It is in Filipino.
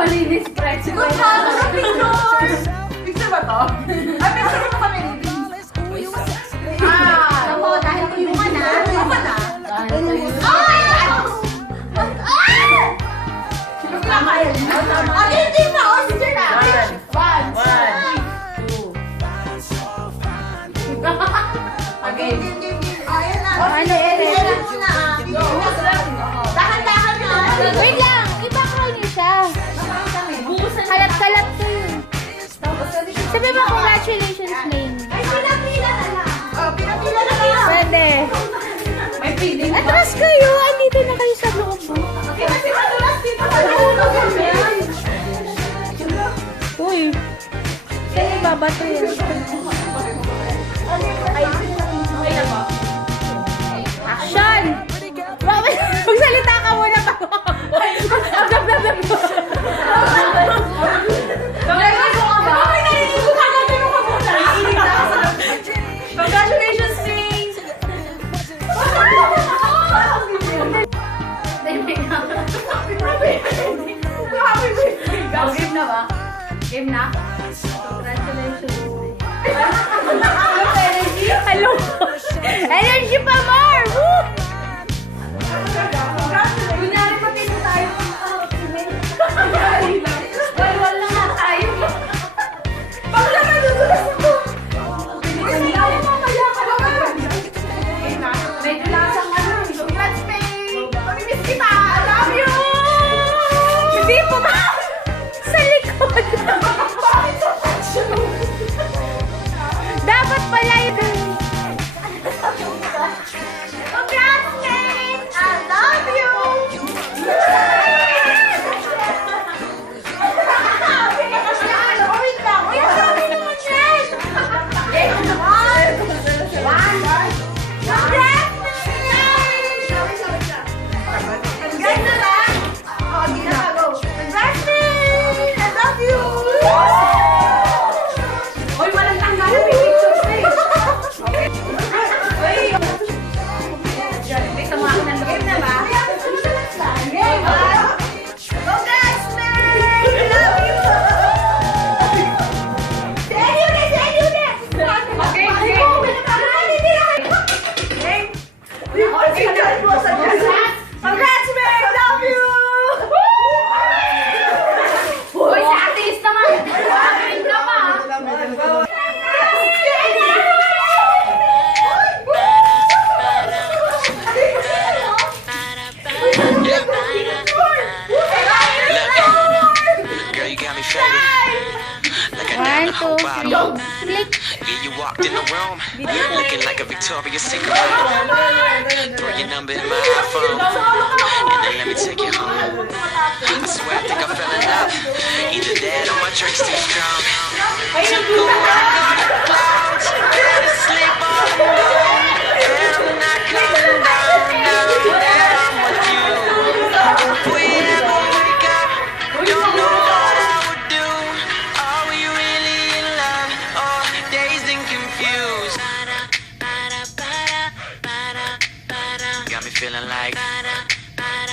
Malinis pretzel. Picture! Picture ba to? Ay, picture mo kami. Ako, dahil tuyungan na. Ako na. Dahil tuyungan. Tama yan. Hindi na. O, sige na. One. Okay. Ayan na. Ano, Eren? Dahan-dahan na. Wait lang, i-background niyo siya. Kalap-kalap to yun. Sabi mo, congratulations, Lane. Ay, pinapila na lang. Oh, pinapila na lang. Pwede. May feeling. Atras kayo, andito na kayo sa loob. Okay, kasi madulas dito. Nalulog kami. Uy, saan ibabato yun? Action! Magsalita ka muna pa. Congratulations, James! Game na ba? Game na? Congratulations. Hello! Energy pa more! Woo! Kunyari pati na tayo. Walwal lang na tayo. Bakit na nadudulas ako? Hindi ako mamaya ka naman. Medyo lasang ano. Congrats, Faye! Pamimiss kita! I love you! Hindi po ba? Sa likod. Bakit sa fashion? Dapat pala yun. Congrats, Faye! I love you! Wait lang. Wait, sabi naman yan. One. Congrats, Faye! Congrats na lang. Oh, di na go. Congrats, Faye! I love you! Uy, walang tanggalan. May pictures na eh. Uy! Ito mga ng Game na ba? Game ba? Congrats, Faye! I love you! Say you na! Say you na! Okay, Ay, okay. go! Hindi na kayo! Game! Congrats, Faye! I love you! Uy, sa atis naman. Atin ka pa. Girl, you got me faded. Like a One, nine two, bottle. three. Click. Yeah, you walked in the room, looking like a Victoria's Secret. Throw your number in my iPhone, and then let me take you home. I swear I think I fell in love. Either that or my drink's too strong. Took a while.